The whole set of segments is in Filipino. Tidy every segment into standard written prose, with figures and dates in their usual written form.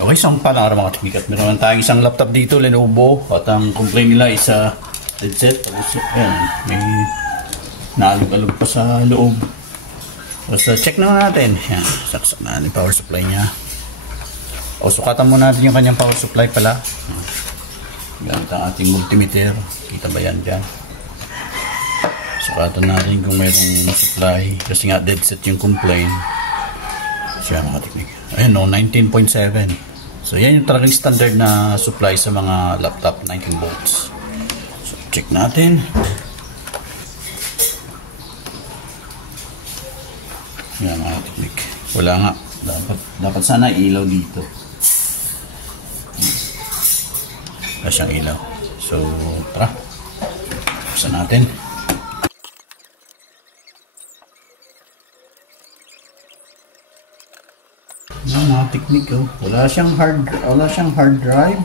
Okay, isang para mga teknik. At meron tayong isang laptop dito, Lenovo. At ang complaint nila is headset. Ayan, may naalog-alog pa sa loob. So, check naman natin. Ayan, saksak na yung power supply niya. O, sukatan muna natin yung kanyang power supply pala. Gamit ang ating multimeter. Kita ba yan dyan? Sukatan natin kung mayroong supply. Kasi nga dead set yung complaint. Siya mga teknik. Ayan o, 19.7. So yan yung talagang standard na supply sa mga laptop, 19 volts. So check natin. Yan mga teknik. Wala nga. Dapat sana ilaw dito. Wala siyang ilaw. So tara. Buksan natin. Yung mga teknik, oh. Wala siyang hard drive.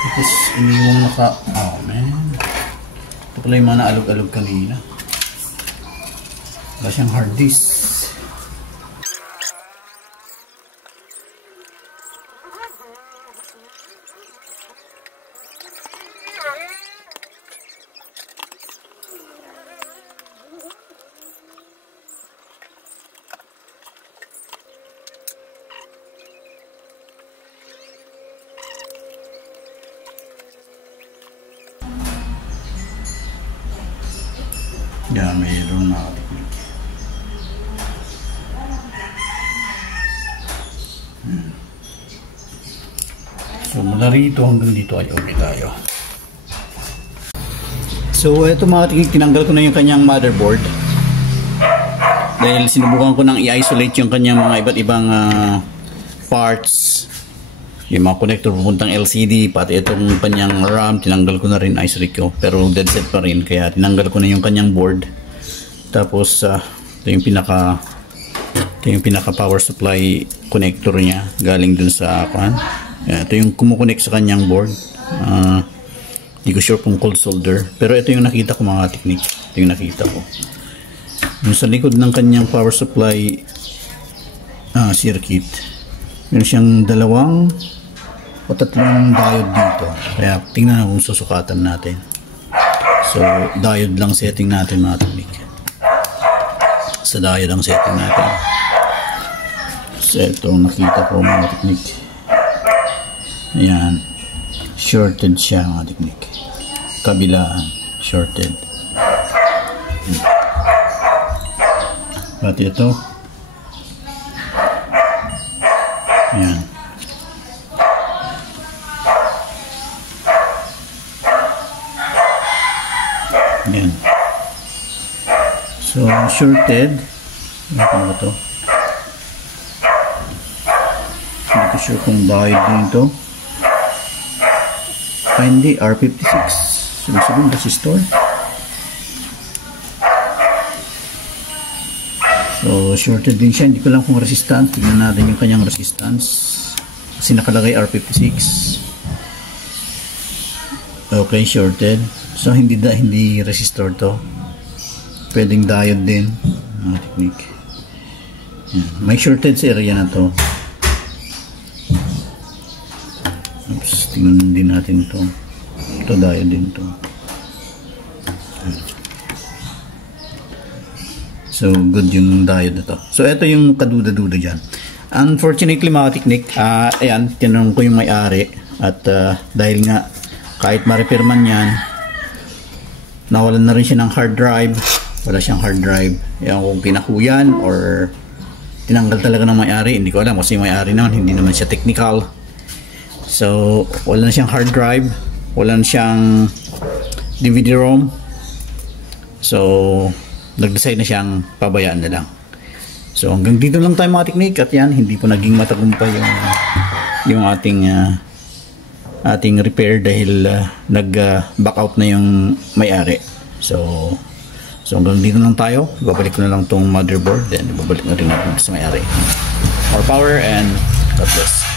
Tapos iniwang naka, oh man, ito pala yung mga naalog-alog kanina. Wala siyang hard disk. Yan, mayroon mga teknik. So mula rito hanggang dito ay okay tayo. So ito mga teknik, tinanggal ko na yung kanyang motherboard. Dahil sinubukan ko nang i-isolate yung kanyang mga iba't ibang parts. Yung mga connector pupuntang LCD, pati itong kanyang RAM, tinanggal ko na rin, isolate ko. Pero dead set pa rin, kaya tinanggal ko na yung kanyang board. Tapos, ito yung pinaka power supply connector niya, galing dun sa, ito yung kumukonect sa kanyang board. Hindi ko sure kung cold solder. Pero ito yung nakita ko mga teknik. Ito yung nakita ko. Yung sa likod ng kanyang power supply circuit, meron siyang dalawang o tatlong diode dito. Kaya tingnan na kung susukatan natin. So diode lang setting natin mga teknik. Sa diode ang setting natin. So ito nakita ko mga teknik. Ayan, shorted siya mga teknik. Kabilaan shorted. Pati ito. Ayan. Ayan. So, shorted. Ano ba ito? Hindi ko sure kung diode din ito. Hindi, R56. Sabi resistor. So, shorted din siya. Hindi ko lang kung resistance. Tignan natin yung kanyang resistance. Kasi nakalagay R56. Okay, shorted. So, hindi resistor to. Pwedeng diode din. Technique. May shorted sa area na to. Oops, tingnan din natin to. Ito diode din to. So, good yung diode na to. So, ito yung kaduda-duda dyan. Unfortunately, mga teknik, ayan, tinanong ko yung may-ari. At dahil nga, kahit ma-repair man yan, nawalan na rin siya ng hard drive. Wala siyang hard drive. Ayan, kung kinakuyan or tinanggal talaga ng may-ari. Hindi ko alam kasi yung may-ari naman, hindi naman siya technical. So, wala na siyang hard drive. Wala na siyang DVD-ROM. So, nag-decide na siyang pabayaan na lang. So, hanggang dito lang tayo mga teknik. At yan, hindi po naging matagumpay yung ating repair dahil nag-back out na yung may-ari. So hanggang dito lang tayo. Babalik ko na lang tong motherboard. Then, babalik na rin natin sa may-ari. More power and God bless.